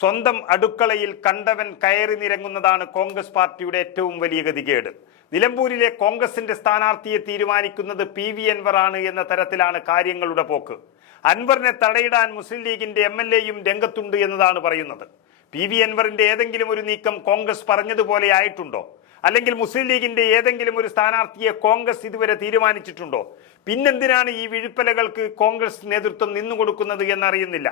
സ്വന്തം അടുക്കളയിൽ കണ്ടവൻ കയറി നിരങ്ങുന്നതാണ് കോൺഗ്രസ് പാർട്ടിയുടെ ഏറ്റവും വലിയ ഗതികേട്. നിലമ്പൂരിലെ കോൺഗ്രസിന്റെ സ്ഥാനാർത്ഥിയെ തീരുമാനിക്കുന്നത് PV അൻവർ ആണ് എന്ന തരത്തിലാണ് കാര്യങ്ങളുടെ പോക്ക്. അൻവറിനെ തടയിടാൻ മുസ്ലിം ലീഗിന്റെ MLA-യും രംഗത്തുണ്ട് എന്നതാണ് പറയുന്നത്. PV അൻവറിന്റെ ഏതെങ്കിലും ഒരു നീക്കം കോൺഗ്രസ് പറഞ്ഞതുപോലെ ആയിട്ടുണ്ടോ? അല്ലെങ്കിൽ മുസ്ലിം ലീഗിന്റെ ഏതെങ്കിലും ഒരു സ്ഥാനാർത്ഥിയെ കോൺഗ്രസ് ഇതുവരെ തീരുമാനിച്ചിട്ടുണ്ടോ? പിന്നെന്തിനാണ് ഈ വിഴുപ്പലകൾക്ക് കോൺഗ്രസ് നേതൃത്വം നിന്നുകൊടുക്കുന്നത് എന്നറിയുന്നില്ല.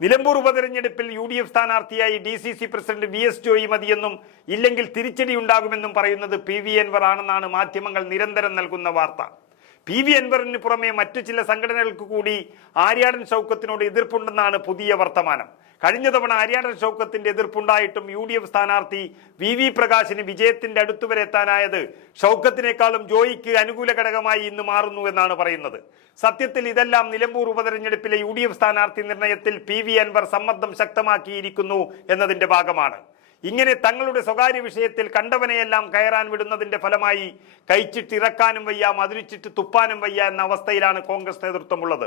നിലമ്പൂർ ഉപതെരഞ്ഞെടുപ്പിൽ UDF സ്ഥാനാർത്ഥിയായി DCC പ്രസിഡന്റ് VS ജോയി മതിയെന്നും ഇല്ലെങ്കിൽ തിരിച്ചടി ഉണ്ടാകുമെന്നും പറയുന്നത് PV അൻവർ ആണെന്നാണ് മാധ്യമങ്ങൾ നിരന്തരം നൽകുന്ന വാർത്ത. PV അൻവറിന് പുറമെ മറ്റു ചില സംഘടനകൾക്ക് കൂടി ആര്യാടൻ ഷൗക്കത്തിനോട് എതിർപ്പുണ്ടെന്നാണ് പുതിയ വർത്തമാനം. കഴിഞ്ഞ തവണ ആര്യാടൻ ഷൗക്കത്തിന്റെ എതിർപ്പുണ്ടായിട്ടും UDF സ്ഥാനാർത്ഥി VV പ്രകാശിന് വിജയത്തിന്റെ അടുത്തുവരെ എത്താനായത് ഷൗക്കത്തിനേക്കാളും ജോയിക്ക് അനുകൂല ഘടകമായി ഇന്ന് മാറുന്നു എന്നാണ് പറയുന്നത്. സത്യത്തിൽ ഇതെല്ലാം നിലമ്പൂർ ഉപതെരഞ്ഞെടുപ്പിലെ UDF സ്ഥാനാർത്ഥി നിർണയത്തിൽ PV അൻവർ സമ്മർദ്ദം ശക്തമാക്കിയിരിക്കുന്നു എന്നതിന്റെ ഭാഗമാണ്. ഇങ്ങനെ തങ്ങളുടെ സ്വകാര്യ വിഷയത്തിൽ കണ്ടവനെയെല്ലാം കയറാൻ വിടുന്നതിന്റെ ഫലമായി കഴിച്ചിട്ട് ഇറക്കാനും വയ്യ, മധുരിച്ചിട്ട് തുപ്പാനും വയ്യ എന്ന അവസ്ഥയിലാണ് കോൺഗ്രസ് നേതൃത്വമുള്ളത്.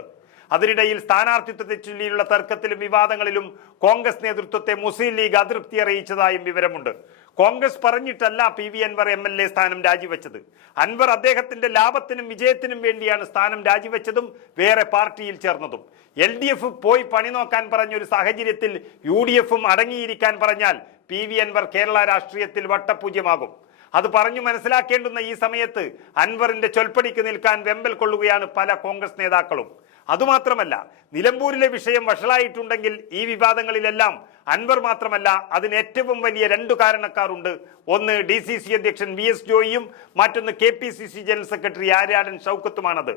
അതിനിടയിൽ സ്ഥാനാർത്ഥിത്വത്തെ ചൊല്ലിയുള്ള തർക്കത്തിലും വിവാദങ്ങളിലും കോൺഗ്രസ് നേതൃത്വത്തെ മുസ്ലിം ലീഗ് അതൃപ്തി അറിയിച്ചതായും വിവരമുണ്ട്. കോൺഗ്രസ് പറഞ്ഞിട്ടല്ല PV അൻവർ MLA സ്ഥാനം രാജിവെച്ചത്. അൻവർ അദ്ദേഹത്തിന്റെ ലാഭത്തിനും വിജയത്തിനും വേണ്ടിയാണ് സ്ഥാനം രാജിവെച്ചതും വേറെ പാർട്ടിയിൽ ചേർന്നതും. LDF പോയി പണി നോക്കാൻ പറഞ്ഞൊരു സാഹചര്യത്തിൽ UDF-ഉം അടങ്ങിയിരിക്കാൻ പറഞ്ഞാൽ PV അൻവർ കേരള രാഷ്ട്രീയത്തിൽ വട്ടപൂജ്യമാകും. അത് പറഞ്ഞു മനസ്സിലാക്കേണ്ടുന്ന ഈ സമയത്ത് അൻവറിന്റെ ചൊൽപ്പടിക്ക് നിൽക്കാൻ വെമ്പൽ കൊള്ളുകയാണ് പല കോൺഗ്രസ് നേതാക്കളും. അതുമാത്രമല്ല, നിലമ്പൂരിലെ വിഷയം വഷളായിട്ടുണ്ടെങ്കിൽ ഈ വിവാദങ്ങളിലെല്ലാം അൻവർ മാത്രമല്ല, അതിന് ഏറ്റവും വലിയ രണ്ടു കാരണക്കാരുണ്ട്. ഒന്ന് DCC അധ്യക്ഷൻ VS ജോയിയും മറ്റൊന്ന് KPCC ജനറൽ സെക്രട്ടറി ആര്യാടൻ ഷൗക്കത്തുമാണത്.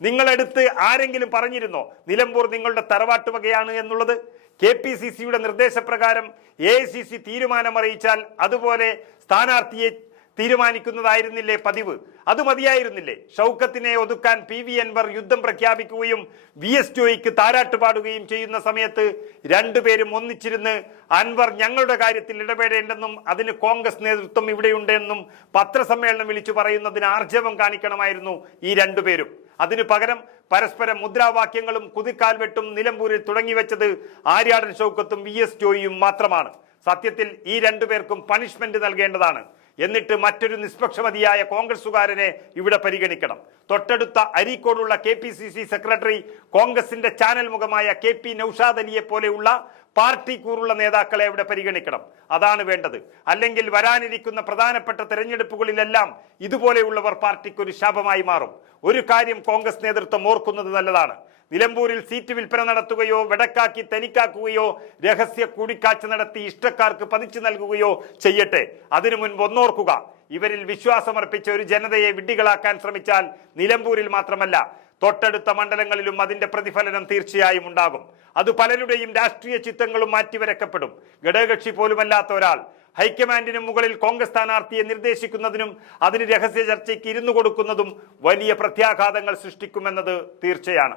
നിങ്ങളെടുത്ത് ആരെങ്കിലും പറഞ്ഞിരുന്നോ നിലമ്പൂർ നിങ്ങളുടെ തറവാട്ട് വകയാണ് എന്നുള്ളത്? KPCC-യുടെ നിർദ്ദേശപ്രകാരം AICC തീരുമാനം അറിയിച്ചാൽ അതുപോലെ സ്ഥാനാർത്ഥിയെ തീരുമാനിക്കുന്നതായിരുന്നില്ലേ പതിവ്? അത് മതിയായിരുന്നില്ലേ? ഷൗക്കത്തിനെ ഒതുക്കാൻ PV അൻവർ യുദ്ധം പ്രഖ്യാപിക്കുകയും VS ജോയിക്ക് താരാട്ട് പാടുകയും ചെയ്യുന്ന സമയത്ത് രണ്ടുപേരും ഒന്നിച്ചിരുന്ന് അൻവർ ഞങ്ങളുടെ കാര്യത്തിൽ ഇടപെടേണ്ടെന്നും അതിന് കോൺഗ്രസ് നേതൃത്വം ഇവിടെയുണ്ടെന്നും പത്രസമ്മേളനം വിളിച്ചു പറയുന്നതിന് ആർജവം കാണിക്കണമായിരുന്നു ഈ രണ്ടുപേരും. അതിനു പകരം പരസ്പരം മുദ്രാവാക്യങ്ങളും കുതിക്കാൽവെട്ടും നിലമ്പൂരിൽ തുടങ്ങിവെച്ചത് ആര്യാടൻ ഷൗക്കത്തും VS ജോയിയും മാത്രമാണ്. സത്യത്തിൽ ഈ രണ്ടുപേർക്കും പണിഷ്മെന്റ് നൽകേണ്ടതാണ്. എന്നിട്ട് മറ്റൊരു നിഷ്പക്ഷമതിയായ കോൺഗ്രസുകാരനെ ഇവിടെ പരിഗണിക്കണം. തൊട്ടടുത്ത അരീക്കോടുള്ള KPCC സെക്രട്ടറി കോൺഗ്രസിന്റെ ചാനൽ മുഖമായ KP നൌഷാദ് അലിയെ പോലെയുള്ള പാർട്ടി കൂറുള്ള നേതാക്കളെ ഇവിടെ പരിഗണിക്കണം. അതാണ് വേണ്ടത്. അല്ലെങ്കിൽ വരാനിരിക്കുന്ന പ്രധാനപ്പെട്ട തെരഞ്ഞെടുപ്പുകളിലെല്ലാം ഇതുപോലെയുള്ളവർ പാർട്ടിക്ക് ഒരു ശാപമായി മാറും. ഒരു കാര്യം കോൺഗ്രസ് നേതൃത്വം ഓർക്കുന്നത് നല്ലതാണ്. നിലമ്പൂരിൽ സീറ്റ് വിൽപ്പന നടത്തുകയോ വെടക്കാക്കി തനിക്കാക്കുകയോ രഹസ്യ കൂടിക്കാഴ്ച നടത്തി ഇഷ്ടക്കാർക്ക് പതിച്ചു നൽകുകയോ ചെയ്യട്ടെ. അതിനു മുൻപ് ഒന്നോർക്കുക, ഇവരിൽ വിശ്വാസമർപ്പിച്ച ഒരു ജനതയെ വിഡ്ഢികളാക്കാൻ ശ്രമിച്ചാൽ നിലമ്പൂരിൽ മാത്രമല്ല തൊട്ടടുത്ത മണ്ഡലങ്ങളിലും അതിന്റെ പ്രതിഫലനം തീർച്ചയായും ഉണ്ടാകും. അത് പലരുടെയും രാഷ്ട്രീയ ചിത്തങ്ങളും മാറ്റിവരക്കപ്പെടും. ഘടകകക്ഷി പോലുമല്ലാത്ത ഒരാൾ ഹൈക്കമാൻഡിന് മുകളിൽ കോൺഗ്രസ് സ്ഥാനാർത്ഥിയെ നിർദ്ദേശിക്കുന്നതിനും അതിന് രഹസ്യ ചർച്ചയ്ക്ക് ഇരുന്നു കൊടുക്കുന്നതും വലിയ പ്രത്യാഘാതങ്ങൾ സൃഷ്ടിക്കുമെന്നത് തീർച്ചയാണ്.